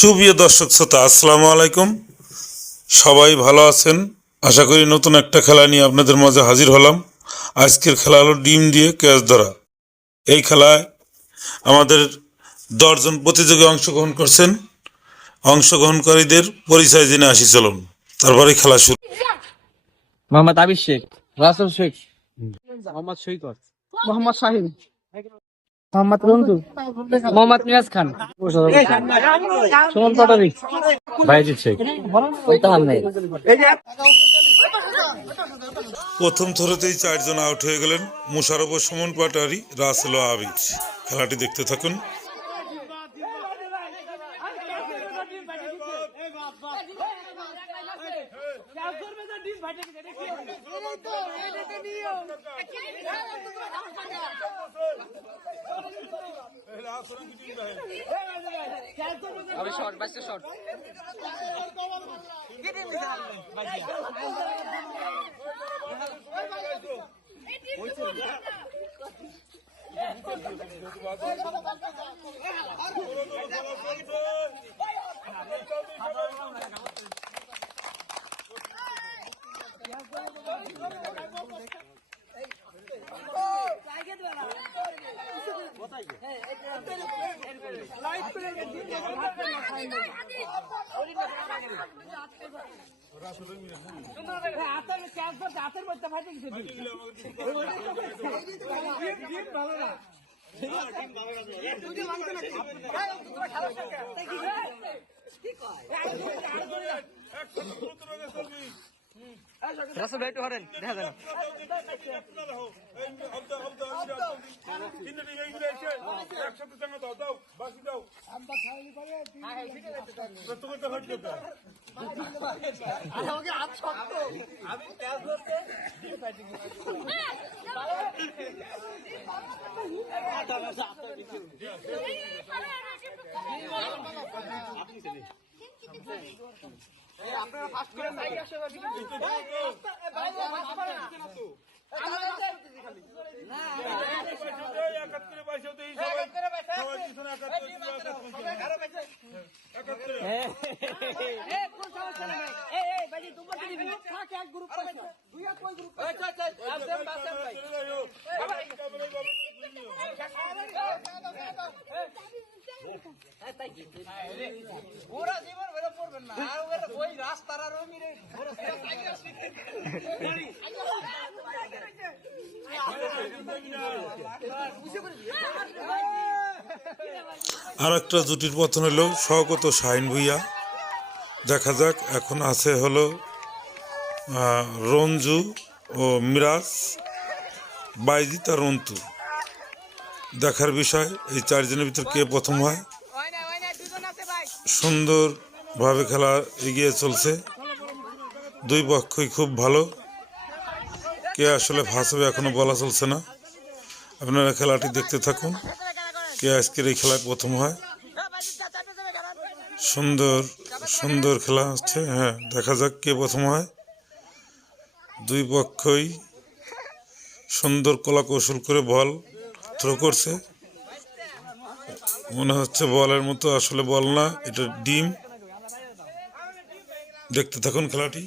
সুপ্রিয় দর্শক শ্রোতা, আসসালামু আলাইকুম। সবাই ভালো আছেন আশা করি। নতুন একটা খেলা নিয়ে আপনাদের মাঝে হাজির হলাম। আজকের খেলা হলো ডিম দিয়ে ক্যাচ ধরা। এই খেলায় আমাদের 10 জন প্রতিযোগী অংশগ্রহণ করছেন। অংশগ্রহণকারীদের পরিচয় জেনে আসি, চলুন। তারপরে খেলা শুরু। মোহাম্মদ আবির শেখ, রাসেল শেখ, মোহাম্মদ সৈকত, মোহাম্মদ শাহিন, মোহাম্মদ রঞ্জু, মোহাম্মদ মিরাজ খান, সুমন পাটারি, বাইজিৎ শেখ। প্রথম থ্রোতেই 4 জন আউট হয়ে গেলেন। মুশারফ ও সুমন পাটারি, রাসেল ও আবির। খেলাটি দেখতে থাকুন। রাসেল ভাই একটু হরেন, দেখা যায় না। আপনারা ফাস্ট করে সাইকে আসে পুরা জীবন বেরো পড়বেন না, আর ওই রাস্তার আর ওই মিরে আর একটা জুটির পতন হলো শওকত ও শাহিন ভুইয়া। দেখা যাক, এখন আছে হলো রঞ্জু ও মিরাজ, বাইজিৎ আর রন্তু। দেখার বিষয় এই 4 জনের ভিতর কে প্রথম হয়। সুন্দরভাবে খেলা এগিয়ে চলছে, দুই পক্ষই খুব ভালো। কে আসলে ফার্স্ট হবে এখনো বলা চলছে না। আপনারা খেলাটি দেখতে থাকুন, কে আজকের এই খেলায় প্রথম হয়। সুন্দর সুন্দর খেলা হচ্ছে। হ্যাঁ, দেখা যাক কে প্রথম হয়। দুই পক্ষই সুন্দর কলা কৌশল করে বল থ্রো করছে। মনে হচ্ছে বলের মতো, আসলে বল না, এটা ডিম। দেখতে থাকুন খেলাটি।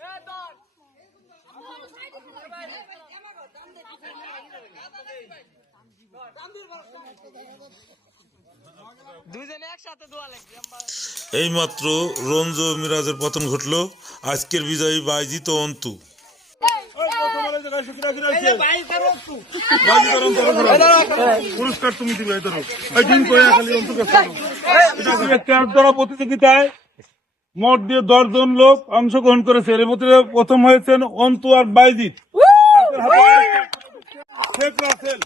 Hey, দুজনে একসাথে দোয়া লাগবে এইমাত্র রঞ্জু ও মিরাজের পতন ঘটল। আজকের বিজয়ী বাইজিত ও অন্তু। পুরস্কার তুমি দিবে প্রতিযোগিতায় মোট দিয়ে 10 জন লোক অংশগ্রহণ করেছে। এর মধ্যে প্রথম হয়েছেন অন্তু আর বাইজিত। শেখ রাসেল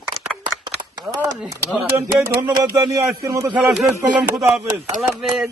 দুজনকে ধন্যবাদ জানিয়ে আজকের মতো খেলা শেষ করলাম। খুদা হাফেজ। আল্লাহ হাফেজ।